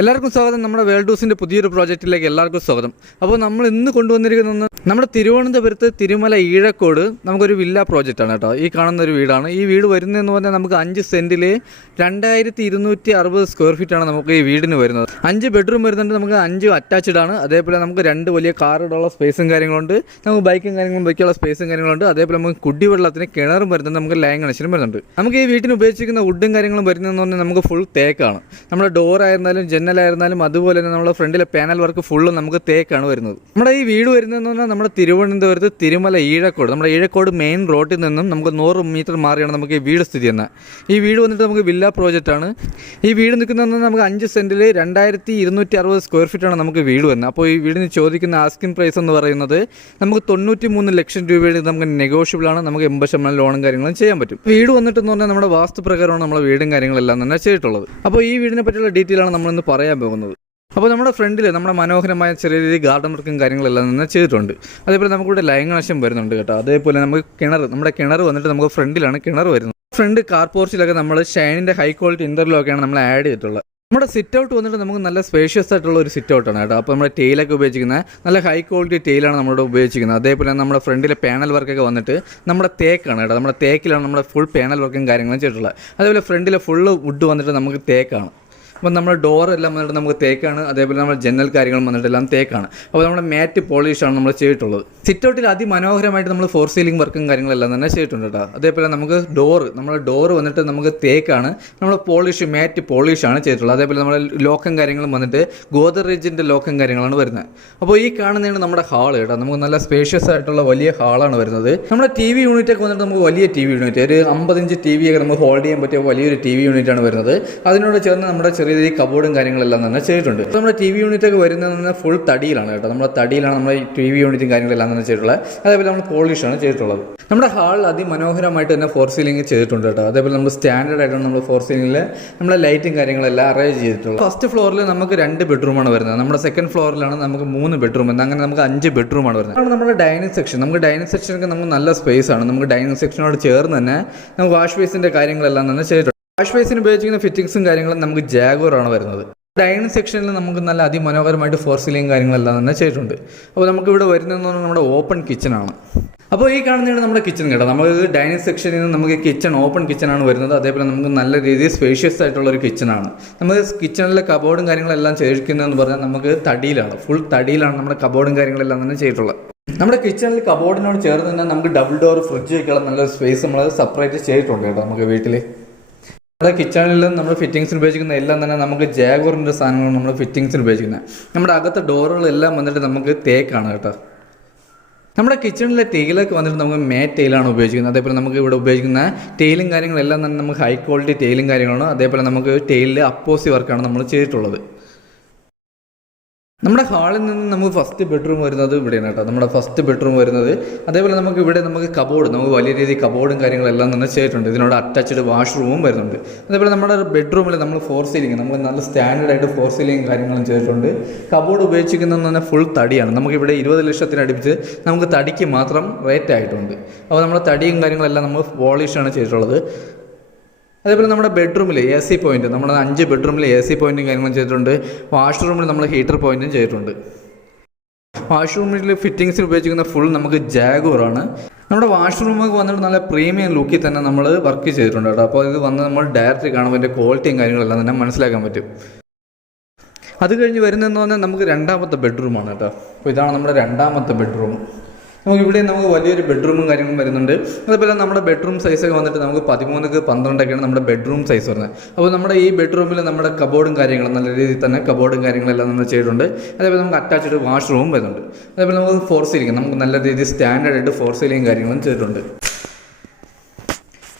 എല്ലാവർക്കും സ്വാഗതം. നമ്മുടെ വേൾഡ് ഹൗസിൻ്റെ പുതിയൊരു പ്രോജക്റ്റിലേക്ക് എല്ലാവർക്കും സ്വാഗതം. അപ്പോൾ നമ്മൾ ഇന്ന് കൊണ്ടുവന്നിരിക്കുന്ന നമ്മുടെ തിരുവനന്തപുരത്ത് തിരുമല ഈഴക്കോട് നമുക്കൊരു വില്ല പ്രോജക്റ്റാണ് കേട്ടോ. ഈ കാണുന്ന ഒരു വീടാണ്. ഈ വീട് വരുന്നതെന്ന് പറഞ്ഞാൽ നമുക്ക് 5 സെൻറ്റിൽ 2260 സ്ക്വയർ ഫീറ്റാണ് നമുക്ക് ഈ വീടിന് വരുന്നത്. 5 ബെഡ്റൂം വരുന്നുണ്ട്. നമുക്ക് 5 അറ്റാച്ച്ഡ് ആണ്. അതേപോലെ നമുക്ക് 2 വലിയ കാറിടുള്ള സ്പേസും കാര്യങ്ങളുണ്ട്. നമുക്ക് ബൈക്കും കാര്യങ്ങളും വയ്ക്കാനുള്ള സ്പേസും കാര്യങ്ങളുണ്ട്. അതേപോലെ നമുക്ക് കുടിവെള്ളത്തിന് കിണറും വരുന്നുണ്ട്. നമുക്ക് ലൈൻ കണക്ഷനും വരുന്നുണ്ട്. നമുക്ക് ഈ വീട്ടിന് ഉപയോഗിച്ചിരിക്കുന്ന വുഡും കാര്യങ്ങളും വരുന്നതെന്ന് പറഞ്ഞാൽ നമുക്ക് ഫുൾ തേക്കാണ്. നമ്മുടെ ഡോർ ആയിരുന്നാലും ജനലായിരുന്നാലും അതുപോലെ തന്നെ നമ്മുടെ ഫ്രണ്ടിലെ പാനൽ വർക്ക് ഫുള്ള് നമുക്ക് തേക്കാണ് വരുന്നത്. നമ്മുടെ ഈ വീട് വരുന്നതെന്ന് പറഞ്ഞാൽ നമ്മുടെ തിരുവനന്തപുരത്ത് തിരുമല ഈഴക്കോട്, നമ്മുടെ ഈഴക്കോട് മെയിൻ റോഡിൽ നിന്നും നമുക്ക് 100 മീറ്റർ മാറിയാണ് നമുക്ക് ഈ വീട് സ്ഥിതി ചെയ്യുന്നത്. ഈ വീട് വന്നിട്ട് നമുക്ക് വില്ല പ്രോജക്റ്റാണ്. ഈ വീട് നിൽക്കുന്നതെന്ന് നമുക്ക് 5 സെൻറ്റിൽ 2260 സ്ക്വയർ ഫീറ്റാണ് നമുക്ക് വീട് വരുന്നത്. അപ്പോൾ ഈ വീടിന് ചോദിക്കുന്ന ആസ്കിംഗ് പ്രൈസ് എന്ന് പറയുന്നത് നമുക്ക് 93 ലക്ഷം രൂപയുടെ നമുക്ക് നെഗോഷ്യബിൾ ആണ്. നമുക്ക് 80% ലോണും കാര്യങ്ങളും ചെയ്യാൻ പറ്റും. വീട് വന്നിട്ടെന്ന് പറഞ്ഞാൽ നമ്മുടെ വാസ്തുപ്രകാരമാണ് നമ്മുടെ വീടും കാര്യങ്ങളെല്ലാം തന്നെ ചെയ്തിട്ടുള്ളത്. അപ്പോൾ ഈ വീടിനെ പറ്റിയുള്ള ഡീറ്റെയിൽ ആണ് നമ്മളിന്ന് പറയാൻ പോകുന്നത്. അപ്പോൾ നമ്മുടെ ഫ്രണ്ടിൽ നമ്മുടെ മനോഹരമായ ചെറിയ രീതിയിൽ ഗാർഡൻ വർക്കും കാര്യങ്ങളെല്ലാം തന്നെ ചെയ്തിട്ടുണ്ട്. അതേപോലെ നമുക്കിവിടെ ലൈൻ കണക്ഷൻ വരുന്നുണ്ട് കേട്ടോ. അതേപോലെ നമുക്ക് നമ്മുടെ കിണർ വന്നിട്ട് നമുക്ക് ഫ്രണ്ടിലാണ് കിണർ വരുന്നത്. ഫ്രണ്ട് കാർ പോർച്ചിലൊക്കെ നമ്മൾ ഷൈനിൻ്റെ ഹൈ ക്വാളിറ്റി ഇൻ്റർലോക്കാണ് നമ്മൾ ആഡ് ചെയ്തിട്ടുള്ളത്. നമ്മുടെ സിറ്റ് ഔട്ട് വന്നിട്ട് നമുക്ക് നല്ല സ്പേഷ്യസ് ആയിട്ടുള്ള ഒരു സിറ്റ് ഔട്ടാണ് കേട്ടോ. അപ്പോൾ നമ്മുടെ ടെയിലൊക്കെ ഉപയോഗിച്ചിരിക്കുന്നത് നല്ല ഹൈ ക്വാളിറ്റി ടെയിലാണ് നമ്മളിവിടെ ഉപയോഗിച്ചിരിക്കുന്നത്. അതേപോലെ നമ്മുടെ ഫ്രണ്ടിലെ പാനൽ വർക്കൊക്കെ വന്നിട്ട് നമ്മുടെ തേക്കാണ് കേട്ടോ. നമ്മുടെ തേക്കിലാണ് നമ്മുടെ ഫുൾ പാനൽ വർക്കും കാര്യങ്ങളും ചെയ്തിട്ടുള്ളത്. അതേപോലെ ഫ്രണ്ടിലെ ഫുള്ള് വുഡ് വന്നിട്ട് നമുക്ക് തേക്കാണ്. അപ്പോൾ നമ്മുടെ ഡോറെല്ലാം വന്നിട്ട് നമുക്ക് തേക്കാണ്. അതേപോലെ നമ്മുടെ ജനൽ കാര്യങ്ങളും വന്നിട്ട് എല്ലാം തേക്കാണ്. അപ്പോൾ നമ്മുടെ മാറ്റ് പോളിഷാണ് നമ്മൾ ചെയ്തിട്ടുള്ളത്. സിറ്റ് ഔട്ടിൽ അതിമനോഹരമായിട്ട് നമ്മൾ ഫോർ സീലിംഗ് വർക്കും കാര്യങ്ങളെല്ലാം തന്നെ ചെയ്തിട്ടുണ്ട് കേട്ടോ. അതേപോലെ നമുക്ക് നമ്മുടെ ഡോറ് വന്നിട്ട് നമുക്ക് തേക്കാണ്. നമ്മൾ മാറ്റ് പോളിഷാണ് ചെയ്തിട്ടുള്ളത്. അതേപോലെ നമ്മുടെ ലോക്കും കാര്യങ്ങളും വന്നിട്ട് ഗോദ്റേജിൻ്റെ ലോക്കും കാര്യങ്ങളാണ് വരുന്നത്. അപ്പോൾ ഈ കാണുന്നതാണ് നമ്മുടെ ഹാള് കേട്ടോ. നമുക്ക് നല്ല സ്പേഷ്യസ് ആയിട്ടുള്ള വലിയ ഹാളാണ് വരുന്നത്. നമ്മുടെ TV യൂണിറ്റൊക്കെ വന്നിട്ട് നമുക്ക് വലിയ TV യൂണിറ്റ്, ഒരു 50 ഇഞ്ച് TV ഒക്കെ നമുക്ക് ഹോൾഡ് ചെയ്യാൻ പറ്റിയ വലിയൊരു TV യൂണിറ്റാണ് വരുന്നത്. അതിനോട് ചേർന്ന് നമ്മുടെ ചെറിയ കബോർഡും കാര്യങ്ങളെല്ലാം തന്നെ ചെയ്തിട്ടുണ്ട്. നമ്മുടെ TV യൂണിറ്റ് ഒക്കെ വരുന്നത് ഫുൾ തടിയിലാണ് കേട്ടോ. നമ്മുടെ തടിയിലാണ് നമ്മുടെ TV യൂണിറ്റും കാര്യങ്ങളെല്ലാം തന്നെ ചെയ്തിട്ടുള്ളത്. അതേപോലെ നമ്മൾ പോളിഷാണ് ചെയ്തിട്ടുള്ളത്. നമ്മുടെ ഹാളിൽ അതിമനോഹരമായിട്ട് തന്നെ ഫോർ സീലിംഗ് ചെയ്തിട്ടുണ്ട് കേട്ടോ. അതേപോലെ നമ്മൾ സ്റ്റാൻഡേർഡ് ആയിട്ടാണ് നമ്മൾ ഫോർ സീലിംഗിൽ നമ്മുടെ ലൈറ്റും കാര്യങ്ങളെല്ലാം അറേഞ്ച് ചെയ്തിട്ടുള്ളത്. ഫസ്റ്റ് ഫ്ലോറിൽ നമുക്ക് 2 ബെഡ്റൂമാണ് വരുന്നത്. നമ്മുടെ സെക്കൻഡ് ഫ്ലോറിലാണ് നമുക്ക് 3 ബെഡ്റൂം. അങ്ങനെ നമുക്ക് 5 ബെഡ്റൂമാണ് വരുന്നത്. അതാണ് നമ്മുടെ ഡൈനിങ് സെക്ഷൻ. നമുക്ക് ഡൈനിങ് സെക്ഷനൊക്കെ നമുക്ക് നല്ല സ്പേസ് ആണ്. നമുക്ക് ഡൈനിങ് സെക്ഷനോട് ചേർന്ന് തന്നെ നമുക്ക് വാഷ് ബേസിൻ്റെ കാര്യങ്ങളെല്ലാം തന്നെ ചെയ്തിട്ടുണ്ട്. വാഷ് ബേസിന് ഉപയോഗിച്ചിരിക്കുന്ന ഫിറ്റിംഗ്സും കാര്യങ്ങളും നമുക്ക് ജാഗോറാണ് വരുന്നത്. ഡൈനിങ് സെക്ഷനിൽ നമുക്ക് നല്ല അതിമനോഹരമായിട്ട് ഫോർ സീലിംഗ് കാര്യങ്ങളെല്ലാം തന്നെ ചെയ്തിട്ടുണ്ട്. അപ്പോൾ നമുക്ക് ഇവിടെ വരുന്നതെന്ന് പറഞ്ഞാൽ നമ്മുടെ ഓപ്പൺ കിച്ചണാണ്. അപ്പോൾ ഈ കാണുന്നതാണ് നമ്മുടെ കിച്ചൺ കേട്ടോ. നമുക്ക് ഡൈനിങ് സെക്ഷനിൽ നിന്ന് നമുക്ക് കിച്ചൺ ഓപ്പൺ കിച്ചണാണ് വരുന്നത്. അതേപോലെ നമുക്ക് നല്ല രീതിയിൽ സ്പേഷ്യസ് ആയിട്ടുള്ളൊരു കിച്ചണാണ്. നമുക്ക് കിച്ചണിലെ കബോർഡും കാര്യങ്ങളെല്ലാം ചെയ്തിരിക്കുന്നതെന്ന് പറഞ്ഞാൽ നമുക്ക് തടിയിലാണ്, ഫുൾ തടിയിലാണ് നമ്മുടെ കബോർഡും കാര്യങ്ങളെല്ലാം തന്നെ ചെയ്തിട്ടുള്ളത്. നമ്മുടെ കിച്ചണിൽ കബോർഡിനോട് ചേർന്ന് തന്നെ നമുക്ക് ഡബിൾ ഡോർ ഫ്രിഡ്ജ് വയ്ക്കാനുള്ള നല്ല സ്പേസ് നമ്മൾ സെപ്പറേറ്റ് ചെയ്തിട്ടുണ്ട് കേട്ടോ. നമുക്ക് വീട്ടിൽ നമ്മുടെ കിച്ചണിലും നമ്മൾ ഫിറ്റിങ്സിന് ഉപയോഗിക്കുന്ന എല്ലാം തന്നെ നമുക്ക് ജാഗോറിൻ്റെ സാധനങ്ങൾ നമ്മൾ ഫിറ്റിങ്സിന് ഉപയോഗിക്കുന്നത്. നമ്മുടെ അകത്തെ ഡോറുകളെല്ലാം വന്നിട്ട് നമുക്ക് തേക്കാണ് കേട്ടോ. നമ്മുടെ കിച്ചണിലെ ടെയിലൊക്കെ വന്നിട്ട് നമുക്ക് മാറ്റ് ടെയിലാണ് ഉപയോഗിക്കുന്നത്. അതേപോലെ നമുക്ക് ഇവിടെ ഉപയോഗിക്കുന്ന ടെയിലും കാര്യങ്ങളെല്ലാം തന്നെ നമുക്ക് ഹൈ ക്വാളിറ്റി ടെയിലും കാര്യങ്ങളാണ്. അതേപോലെ നമുക്ക് ടെയിലിൽ അപ്പോസി വർക്കാണ് നമ്മൾ ചെയ്തിട്ടുള്ളത്. നമ്മുടെ ഹാളിൽ നിന്ന് നമുക്ക് ഫസ്റ്റ് ബെഡ്റൂം വരുന്നത് ഇവിടെയാണ് കേട്ടോ. നമ്മുടെ ഫസ്റ്റ് ബെഡ്റൂം വരുന്നത്. അതേപോലെ നമുക്ക് ഇവിടെ നമുക്ക് കബോർഡ്, നമുക്ക് വലിയ രീതിയിൽ കബോർഡും കാര്യങ്ങളെല്ലാം തന്നെ ചെയ്തിട്ടുണ്ട്. ഇതിനോട് അറ്റാച്ച്ഡ് വാഷ്റൂമും വരുന്നുണ്ട്. അതേപോലെ നമ്മുടെ ബെഡ്റൂമിൽ നമ്മൾ ഫോർ സീലിംഗ്, നമ്മൾ നല്ല സ്റ്റാൻഡേർഡ് ആയിട്ട് ഫോർ സീലിംഗ് കാര്യങ്ങളും ചെയ്തിട്ടുണ്ട്. കബോർഡ് ഉപയോഗിച്ചിരിക്കുന്നതെന്ന് പറഞ്ഞാൽ ഫുൾ തടിയാണ്. നമുക്കിവിടെ 20 ലക്ഷത്തിന് അടുപ്പിച്ച് നമുക്ക് തടിക്ക് മാത്രം റേറ്റ് ആയിട്ടുണ്ട്. അപ്പോൾ നമ്മുടെ തടിയും കാര്യങ്ങളെല്ലാം നമ്മൾ പോളിഷാണ് ചെയ്തിട്ടുള്ളത്. അതേപോലെ നമ്മുടെ ബെഡ്റൂമിൽ AC പോയിൻറ്റ്, നമ്മുടെ 5 ബെഡ്റൂമിൽ AC പോയിൻറ്റും കാര്യങ്ങളും ചെയ്തിട്ടുണ്ട്. വാഷ്റൂമിൽ നമ്മൾ ഹീറ്റർ പോയിൻറ്റും ചെയ്തിട്ടുണ്ട്. വാഷ്റൂമിൽ ഫിറ്റിങ്സിൽ ഉപയോഗിച്ചിരിക്കുന്ന ഫുൾ നമുക്ക് ജാഗോറാണ്. നമ്മുടെ വാഷ്റൂമൊക്കെ വന്നിട്ട് നല്ല പ്രീമിയം ലുക്കിൽ തന്നെ നമ്മൾ വർക്ക് ചെയ്തിട്ടുണ്ട് കേട്ടോ. അപ്പോൾ ഇത് വന്ന് നമ്മൾ ഡയറക്റ്റ് കാണുമ്പോൾ അതിൻ്റെ ക്വാളിറ്റിയും കാര്യങ്ങളെല്ലാം തന്നെ മനസ്സിലാക്കാൻ പറ്റും. അത് കഴിഞ്ഞ് വരുന്നതെന്ന് പറഞ്ഞാൽ നമുക്ക് 2ാമത്തെ ബെഡ്റൂമാണ് കേട്ടോ. അപ്പോൾ ഇതാണ് നമ്മുടെ 2ാമത്തെ ബെഡ്റൂം. നമുക്കിവിടെ നമുക്ക് വലിയൊരു ബെഡ്റൂമും കാര്യങ്ങളും വരുന്നുണ്ട്. അതേപോലെ നമ്മുടെ ബെഡ്റൂം സൈസൊക്കെ വന്നിട്ട് നമുക്ക് 13x12 നമ്മുടെ ബെഡ്റൂം സൈസ് വരുന്നത്. അപ്പോൾ നമ്മുടെ ഈ ബെഡ്റൂമിൽ നമ്മുടെ കബോർഡും കാര്യങ്ങളും നല്ല രീതിയിൽ തന്നെ കബോർഡും കാര്യങ്ങളെല്ലാം നമ്മൾ ചെയ്തിട്ടുണ്ട്. അതേപോലെ നമുക്ക് അറ്റാച്ച്ഡ് വാഷ്റൂമും വരുന്നുണ്ട്. അതേപോലെ നമുക്ക് ഫോർ സീലിംഗ്, നമുക്ക് നല്ല രീതിയിൽ സ്റ്റാൻഡേർഡ് ആയിട്ട് ഫോർ സീലിംഗ് കാര്യങ്ങളും ചെയ്തിട്ടുണ്ട്.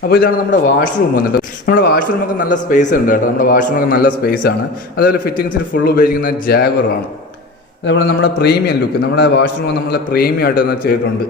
അപ്പോൾ ഇതാണ് നമ്മുടെ വാഷ്റൂം വന്നിട്ട്. നമ്മുടെ വാഷ്റൂമൊക്കെ നല്ല സ്പേസ് ഉണ്ട് കേട്ടോ. നമ്മുടെ വാഷ്റൂമൊക്കെ നല്ല സ്പേസാണ്. അതേപോലെ ഫിറ്റിങ്സിന് ഫുൾ ഉപയോഗിക്കുന്ന ജാഗോറാണ്. അതേപോലെ നമ്മുടെ പ്രീമിയം ലുക്ക്, നമ്മുടെ വാഷ്റൂം നമ്മളെ പ്രീമിയം ആയിട്ട് തന്നെ ചെയ്തിട്ടുണ്ട്.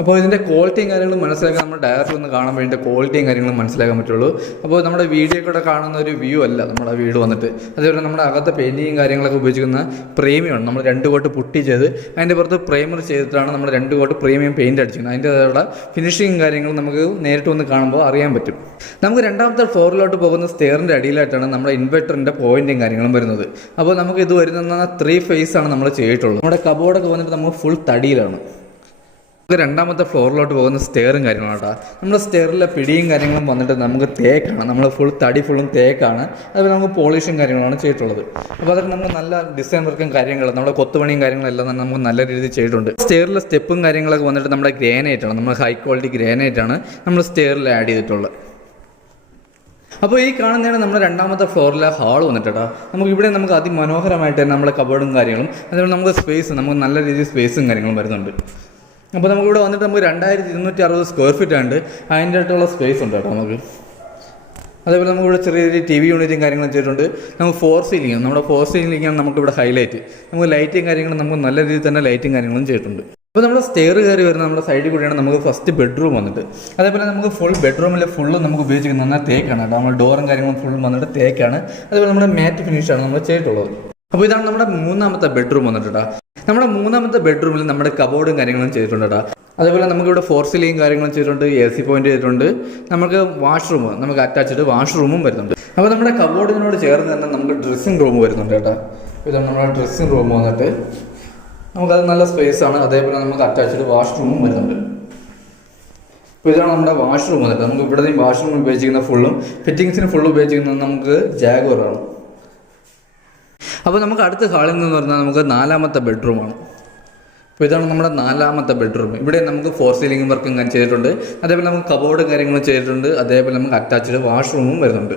അപ്പോൾ ഇതിൻ്റെ ക്വാളിറ്റിയും കാര്യങ്ങളും മനസ്സിലാക്കാൻ നമ്മൾ ഡയറക്റ്റ് ഒന്ന് കാണാൻ വേണ്ടി ക്വാളിറ്റിയും കാര്യങ്ങളും മനസ്സിലാക്കാൻ പറ്റുള്ളൂ. അപ്പോൾ നമ്മുടെ വീഡിയോ കൂടെ കാണുന്ന ഒരു വ്യൂ അല്ല നമ്മുടെ വീട് വന്നിട്ട്. അതേപോലെ നമ്മുടെ അകത്തെ പെയിൻറ്റിങ്ങും കാര്യങ്ങളൊക്കെ ഉപയോഗിക്കുന്ന പ്രീമിയമാണ്. നമ്മൾ 2 കോട്ട് പുട്ടി ചെയ്ത് അതിൻ്റെ പുറത്ത് പ്രൈമർ ചെയ്തിട്ടാണ് നമ്മൾ 2 കോട്ട് പ്രീമിയം പെയിൻറ്റ് അടിച്ചിരിക്കുന്നത്. അതിൻ്റെ ഫിനിഷിങ് കാര്യങ്ങൾ നമുക്ക് നേരിട്ട് വന്ന് കാണുമ്പോൾ അറിയാൻ പറ്റും. നമുക്ക് രണ്ടാമത്തെ ഫ്ലോറിലോട്ട് പോകുന്ന സ്റ്റെയറിൻ്റെ അടിയിലായിട്ടാണ് നമ്മുടെ ഇൻവെർട്ടറിൻ്റെ പോയിൻറ്റും കാര്യങ്ങളും വരുന്നത്. അപ്പോൾ നമുക്ക് ഇത് വരുന്ന 3 ഫേസ് ആണ് നമ്മൾ ചെയ്തിട്ടുള്ളത്. നമ്മുടെ കബോർഡൊക്കെ വന്നിട്ട് നമുക്ക് ഫുൾ തടിയിലാണ്. നമുക്ക് രണ്ടാമത്തെ ഫ്ലോറിലോട്ട് പോകുന്ന സ്റ്റെയറും കാര്യങ്ങളാണ് കേട്ടോ. നമ്മുടെ സ്റ്റെയറിലെ പിടിയും കാര്യങ്ങളും വന്നിട്ട് നമുക്ക് തേക്കാണ്. നമ്മൾ ഫുൾ തടി ഫുള്ളും തേക്കാണ്. അതുപോലെ നമുക്ക് പോളിഷും കാര്യങ്ങളാണ് ചെയ്തിട്ടുള്ളത്. അപ്പോൾ അതൊക്കെ നമുക്ക് നല്ല ഡിസൈൻ വർക്കും കാര്യങ്ങളും നമ്മുടെ കൊത്തുപണിയും കാര്യങ്ങളെല്ലാം തന്നെ നമുക്ക് നല്ല രീതിയിൽ ചെയ്തിട്ടുണ്ട്. സ്റ്റെയറിലെ സ്റ്റെപ്പും കാര്യങ്ങളൊക്കെ വന്നിട്ട് നമ്മുടെ ഗ്രാനൈറ്റാണ്. നമ്മൾ ഹൈ ക്വാളിറ്റി ഗ്രാനൈറ്റാണ് നമ്മൾ സ്റ്റെയറിൽ ആഡ് ചെയ്തിട്ടുള്ളത്. അപ്പോൾ ഈ കാണുന്നതാണ് നമ്മുടെ രണ്ടാമത്തെ ഫ്ലോറിലെ ഹാൾ വന്നിട്ട് കേട്ടോ. നമുക്ക് നമുക്ക് അതിമനോഹരമായിട്ട് തന്നെ നമ്മുടെ കബോർഡും കാര്യങ്ങളും അതുപോലെ നമുക്ക് നമുക്ക് നല്ല രീതിയിൽ സ്പേസും കാര്യങ്ങളും വരുന്നുണ്ട്. അപ്പോൾ നമുക്കിവിടെ വന്നിട്ട് നമുക്ക് 2260 സ്ക്വയർ ഫീറ്റ് ഉണ്ട്. അതിൻ്റെ ആയിട്ടുള്ള സ്പേസ് ഉണ്ട് കേട്ടോ നമുക്ക്. അതേപോലെ നമുക്കിവിടെ ചെറിയ TV യൂണിറ്റും കാര്യങ്ങളും ചെയ്തിട്ടുണ്ട്. നമുക്ക് 4 സീലിംഗ് നമ്മുടെ 4 സീലിംഗാണ് നമുക്കിവിടെ ഹൈലൈറ്റ്. നമുക്ക് ലൈറ്റും കാര്യങ്ങളും നമുക്ക് നല്ല രീതിയിൽ തന്നെ ലൈറ്റും കാര്യങ്ങളും ചെയ്തിട്ടുണ്ട്. അപ്പോൾ നമ്മൾ സ്റ്റെയർ കയറി വരുന്ന നമ്മുടെ സൈഡിൽ കൂടിയാണ് നമുക്ക് ഫസ്റ്റ് ബെഡ്റൂം വന്നിട്ട്. അതേപോലെ നമുക്ക് ബെഡ്റൂമിൽ ഫുള്ള് നമുക്ക് ഉപയോഗിച്ചിരിക്കുന്ന തേക്കാണ് കേട്ടോ. നമ്മൾ ഡോറും കാര്യങ്ങളും ഫുൾ വന്നിട്ട് തേക്കാണ്. അതേപോലെ നമ്മുടെ മാറ്റ് ഫിനിഷാണ് നമ്മൾ ചെയ്തിട്ടുള്ളത്. അപ്പോൾ ഇതാണ് നമ്മുടെ മൂന്നാമത്തെ ബെഡ്റൂം വന്നിട്ടാ. നമ്മുടെ മൂന്നാമത്തെ ബെഡ്റൂമിൽ നമ്മുടെ കബോർഡും കാര്യങ്ങളും ചെയ്തിട്ടുണ്ട് കേട്ടോ. അതേപോലെ നമുക്കിവിടെ 4 സീലിംഗ് കാര്യങ്ങളും ചെയ്തിട്ടുണ്ട്. AC പോയിന്റ് ചെയ്തിട്ടുണ്ട്. നമുക്ക് വാഷ്റൂം നമുക്ക് അറ്റാച്ച്ഡ് വാഷ്റൂമും വരുന്നുണ്ട്. അപ്പോൾ നമ്മുടെ കബോർഡിനോട് ചേർന്ന് തന്നെ നമുക്ക് ഡ്രസ്സിംഗ് റൂം വരുന്നുണ്ട് കേട്ടോ. ഇതാണ് നമ്മുടെ ഡ്രസ്സിംഗ് റൂം വന്നിട്ട് നമുക്കത് നല്ല സ്പേസാണ്. അതേപോലെ നമുക്ക് അറ്റാച്ച്ഡ് വാഷ്റൂമും വരുന്നുണ്ട്. അപ്പോൾ ഇതാണ് നമ്മുടെ വാഷ്റൂം വന്നിട്ട്. നമുക്ക് ഇവിടെയും വാഷ്റൂം ഉപയോഗിച്ചിരിക്കുന്ന ഫുള്ളും ഫിറ്റിങ്സിന് ഫുള്ളും ഉപയോഗിച്ചിരിക്കുന്നത് നമുക്ക് ജാഗ്വറാണ്. അപ്പോൾ നമുക്ക് അടുത്ത ഹാളിൽ നിന്ന് പറഞ്ഞാൽ നമുക്ക് 4ാമത്തെ ബെഡ്റൂമാണ്. അപ്പോൾ ഇതാണ് നമ്മുടെ 4ാമത്തെ ബെഡ്റൂം. ഇവിടെ നമുക്ക് 4 സീലിംഗ് വർക്കും ചെയ്തിട്ടുണ്ട്. അതേപോലെ നമുക്ക് കബോർഡ് കാര്യങ്ങളും ചെയ്തിട്ടുണ്ട്. അതേപോലെ നമുക്ക് അറ്റാച്ച്ഡ് വാഷ്റൂമും വരുന്നുണ്ട്.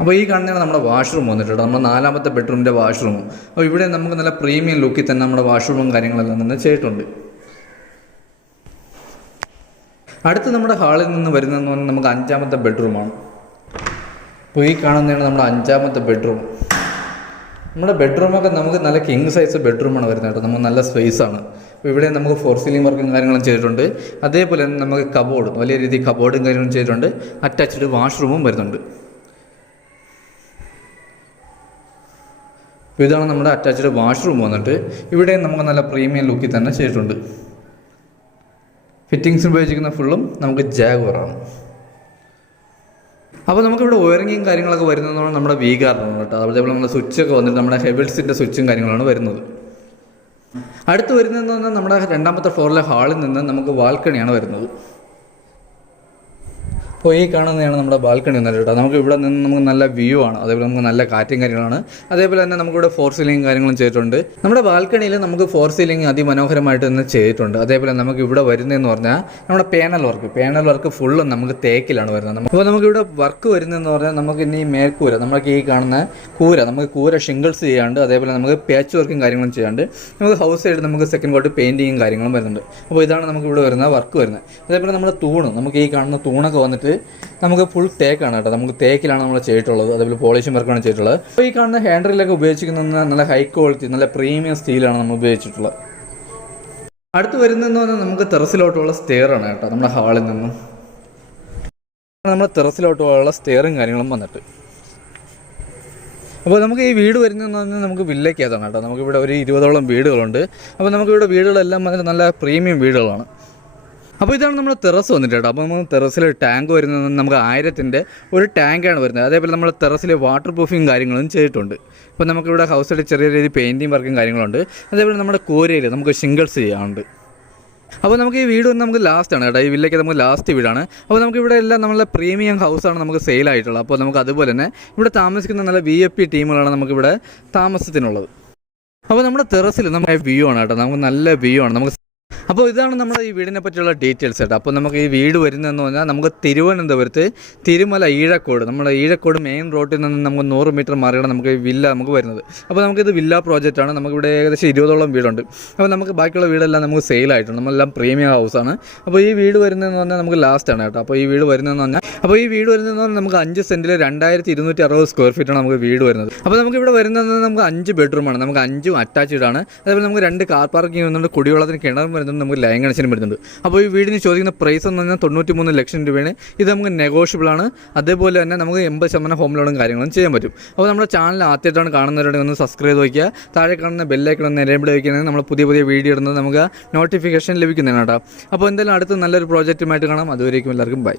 അപ്പോൾ ഈ കാണുന്നതാണ് നമ്മുടെ വാഷ്റൂം വന്നിട്ട് നമ്മുടെ 4ാമത്തെ ബെഡ്റൂമിൻ്റെ വാഷ്റൂം. അപ്പോൾ ഇവിടെ നമുക്ക് നല്ല പ്രീമിയം ലുക്കിൽ തന്നെ നമ്മുടെ വാഷ്റൂമും കാര്യങ്ങളെല്ലാം തന്നെ ചെയ്തിട്ടുണ്ട്. അടുത്ത് നമ്മുടെ ഹാളിൽ നിന്ന് വരുന്നതെന്ന് പറഞ്ഞാൽ നമുക്ക് 5ാമത്തെ ബെഡ്റൂമാണ്. അപ്പോൾ ഈ കാണുന്നതാണ് നമ്മുടെ 5ാമത്തെ ബെഡ്റൂം. നമ്മുടെ ബെഡ്റൂമൊക്കെ നമുക്ക് നല്ല കിങ് സൈസ് ബെഡ്റൂമാണ് വരുന്നത് കേട്ടോ. നമുക്ക് നല്ല സ്പേസാണ്. അപ്പോൾ ഇവിടെ നമുക്ക് 4 സീലിംഗ് വർക്കും കാര്യങ്ങളും ചെയ്തിട്ടുണ്ട്. അതേപോലെ തന്നെ നമുക്ക് കബോർഡ് വലിയ രീതിയിൽ കബോർഡും കാര്യങ്ങളും ചെയ്തിട്ടുണ്ട്. അറ്റാച്ച്ഡ് വാഷ്റൂമും വരുന്നുണ്ട്. അപ്പോൾ ഇതാണ് നമ്മുടെ അറ്റാച്ച്ഡ് വാഷ്റൂം വന്നിട്ട്. ഇവിടെ നമുക്ക് നല്ല പ്രീമിയം ലുക്കിൽ തന്നെ ചെയ്തിട്ടുണ്ട്. ഫിറ്റിങ്സ് ഉപയോഗിച്ചിരിക്കുന്ന ഫുള്ളും നമുക്ക് ജാഗ്വറാണ്. അപ്പോൾ നമുക്കിവിടെ വയറിങ്ങും കാര്യങ്ങളൊക്കെ വരുന്നതെന്ന് നമ്മുടെ V-ഗാർഡാണ് കേട്ടോ. അതേപോലെ നമ്മുടെ സ്വിച്ചൊക്കെ വന്നിട്ട് നമ്മുടെ ഹെവൽസിൻ്റെ സ്വിച്ചും കാര്യങ്ങളാണ് വരുന്നത്. അടുത്ത് വരുന്നതെന്ന് പറഞ്ഞാൽ നമ്മുടെ 2ാമത്തെ ഫ്ലോറിലെ ഹാളിൽ നിന്ന് നമുക്ക് ബാൽക്കണിയാണ് വരുന്നത്. അപ്പോൾ ഈ കാണുന്നതാണ് നമ്മുടെ ബാൽക്കണി വന്നിട്ട് കേട്ടോ. നമുക്ക് ഇവിടെ നിന്ന് നമുക്ക് നല്ല വ്യൂ ആണ്. അതേപോലെ നമുക്ക് നല്ല കാറ്റും കാര്യങ്ങളാണ്. അതേപോലെ തന്നെ നമുക്കിവിടെ 4 സീലിംഗ് കാര്യങ്ങളും ചെയ്തിട്ടുണ്ട്. നമ്മുടെ ബാൽക്കണിയിൽ നമുക്ക് 4 സീലിംഗ് അതിമനോഹരമായിട്ട് തന്നെ ചെയ്തിട്ടുണ്ട്. അതേപോലെ നമുക്ക് ഇവിടെ വരുന്നതെന്ന് പറഞ്ഞാൽ നമ്മുടെ പാനൽ വർക്ക് ഫുള്ളും നമുക്ക് തേക്കിലാണ് വരുന്നത്. അപ്പോൾ നമുക്കിവിടെ വർക്ക് വരുന്നതെന്ന് പറഞ്ഞാൽ നമുക്ക് ഇനി മേൽക്കൂര നമുക്ക് ഈ കാണുന്ന നമുക്ക് കൂര ഷിംഗിൾസ് ചെയ്യാണ്ട് അതേപോലെ നമുക്ക് പാച്ച് വർക്കും കാര്യങ്ങളും ചെയ്യാണ്ട് നമുക്ക് ഹൗസ് സൈഡ് നമുക്ക് സെക്കൻഡ് കോട്ട് പെയിൻറ്റിങ്ങും കാര്യങ്ങളും വരുന്നുണ്ട്. അപ്പോൾ ഇതാണ് നമുക്ക് ഇവിടെ വരുന്ന വർക്ക് വരുന്നത്. അതേപോലെ നമ്മുടെ നമുക്ക് ഈ കാണുന്ന തൂണൊക്കെ വന്നിട്ട് നമുക്ക് ഫുൾ തേക്കാണ് കേട്ടോ. നമുക്ക് തേക്കിലാണ് നമ്മൾ ചെയ്തിട്ടുള്ളത്. അതേപോലെ പോളിഷും വർക്കാണ് ചെയ്തിട്ടുള്ളത്. അപ്പോൾ ഈ കാണുന്ന ഹാൻഡിലൊക്കെ ഉപയോഗിച്ചിരിക്കുന്ന നല്ല ഹൈ ക്വാളിറ്റി നല്ല പ്രീമിയം സ്റ്റീലാണ് നമ്മൾ ഉപയോഗിച്ചിട്ടുള്ളത്. അടുത്ത് വരുന്നതെന്ന് പറഞ്ഞാൽ നമുക്ക് ടെറസിലോട്ടുള്ള സ്റ്റെയറാണ് കേട്ടോ. നമ്മുടെ ഹാളിൽ നിന്നും നമ്മുടെ ടെറസിലോട്ടുള്ള സ്റ്റെയറും കാര്യങ്ങളും വന്നിട്ട്. അപ്പോൾ നമുക്ക് ഈ വീട് വരുന്നതെന്ന് പറഞ്ഞാൽ നമുക്ക് വില്ലയ്ക്കകത്താണ് കേട്ടോ. നമുക്കിവിടെ ഒരു 20ഓളം വീടുകളുണ്ട്. അപ്പോൾ നമുക്കിവിടെ വീടുകളെല്ലാം വന്നിട്ട് നല്ല പ്രീമിയം വീടുകളാണ്. അപ്പോൾ ഇതാണ് നമ്മുടെ ടെറസ് വന്നിട്ട് കേട്ടോ. അപ്പോൾ നമുക്ക് ടെറസിൽ ടാങ്ക് വരുന്നത് നമുക്ക് 1000-ൻ്റെ ഒരു ടാങ്കാണ് വരുന്നത്. അതേപോലെ നമ്മൾ ടെറസിൽ വാട്ടർ പ്രൂഫിങ് കാര്യങ്ങളും ചെയ്തിട്ടുണ്ട്. അപ്പോൾ നമുക്കിവിടെ ഹൗസിൽ ചെറിയ രീതിയിൽ പെയിൻറ്റിങ് വർക്കും കാര്യങ്ങളുണ്ട്. അതേപോലെ നമ്മുടെ കൂരയിൽ നമുക്ക് ഷിംഗിൾസ് ചെയ്യാറുണ്ട്. അപ്പോൾ നമുക്ക് ഈ വീട് വന്ന് നമുക്ക് ലാസ്റ്റാണ് കേട്ടോ. ഈ വില്ലയ്ക്ക് നമുക്ക് ലാസ്റ്റ് വീടാണ്. അപ്പോൾ നമുക്കിവിടെ എല്ലാം നമ്മളെ പ്രീമിയം ഹൗസാണ് നമുക്ക് സെയിലായിട്ടുള്ളത്. അപ്പോൾ നമുക്ക് അതുപോലെ തന്നെ ഇവിടെ താമസിക്കുന്ന നല്ല VIP ടീമുകളാണ് നമുക്കിവിടെ താമസത്തിനുള്ളത്. അപ്പോൾ നമ്മുടെ ടെറസിൽ നമ്മുടെ വ്യൂ ആണ് കേട്ടോ. നമുക്ക് നല്ല വ്യൂ ആണ്. നമുക്ക് അപ്പോൾ ഇതാണ് നമ്മുടെ ഈ വീടിനെ പറ്റിയുള്ള ഡീറ്റെയിൽസ് കേട്ടോ. അപ്പോൾ നമുക്ക് ഈ വീട് വരുന്നതെന്ന് പറഞ്ഞാൽ നമുക്ക് തിരുവനന്തപുരത്ത് തിരുമല ഈഴക്കോട്, നമ്മുടെ ഈഴക്കോട് മെയിൻ റോഡിൽ നിന്ന് നമുക്ക് 100 മീറ്റർ മാറിയാണ് നമുക്ക് ഈ വില്ല നമുക്ക് വരുന്നത്. അപ്പോൾ നമുക്കിത് വില്ല പ്രോജക്റ്റാണ്. നമുക്കിവിടെ ഏകദേശം 20ഓളം വീടുണ്ട്. അപ്പോൾ നമുക്ക് ബാക്കിയുള്ള വീടെല്ലാം നമുക്ക് സെയിലായിട്ടുണ്ട്. നമ്മളെല്ലാം പ്രീമിയം ഹൗസാണ്. അപ്പോൾ ഈ വീട് വരുന്നതെന്ന് പറഞ്ഞാൽ നമുക്ക് ലാസ്റ്റാണ് കേട്ടോ. അപ്പോൾ ഈ വീട് വരുന്നതെന്ന് പറഞ്ഞാൽ നമുക്ക് 5 സെൻറ്റിൽ 2260 സ്ക്വയർ ഫീറ്റാണ് നമുക്ക് വീട് വരുന്നത്. അപ്പോൾ നമുക്ക് ഇവിടെ വരുന്നത് നമുക്ക് 5 ബെഡ്റൂമാണ്. നമുക്ക് 5 അറ്റാച്ച്ഡ് ആണ്. അതേപോലെ നമുക്ക് 2 കാർ പാർക്കിംഗ് വരുന്നുണ്ട്, കുടിവെള്ളത്തിന് കിണറും വരുന്നുണ്ട്, നമുക്ക് ലൈൻ കണക്ഷനും വരുന്നുണ്ട്. അപ്പോൾ ഈ വീടിന് ചോദിക്കുന്ന പ്രൈസ് എന്ന് പറഞ്ഞാൽ 93 ലക്ഷം രൂപയാണ്. ഇത് നമുക്ക് നെഗോഷ്യബിൾ ആണ്. അതേപോലെ തന്നെ നമുക്ക് 80% ഹോം ലോണും കാര്യങ്ങളും ചെയ്യാൻ പറ്റും. അപ്പോൾ നമ്മുടെ ചാനൽ ആദ്യമായിട്ടാണ് കാണുന്നവരുടെ ഒന്ന് സബ്സ്ക്രൈബ് ചെയ്ത് വയ്ക്കുക. താഴെ കാണുന്ന ബെല്ലൈക്കൺ ഒന്ന് എനേബിൾ വയ്ക്കുകയാണെങ്കിൽ നമ്മൾ പുതിയ വീഡിയോ ഇടുന്നത് നമുക്ക് നോട്ടിഫിക്കേഷൻ ലഭിക്കുന്നതാണ് കേട്ടോ. അപ്പോൾ എന്തായാലും അടുത്ത നല്ലൊരു പ്രോജക്റ്റുമായിട്ട് കാണാം. അതുവരേക്കും എല്ലാവർക്കും ബൈ.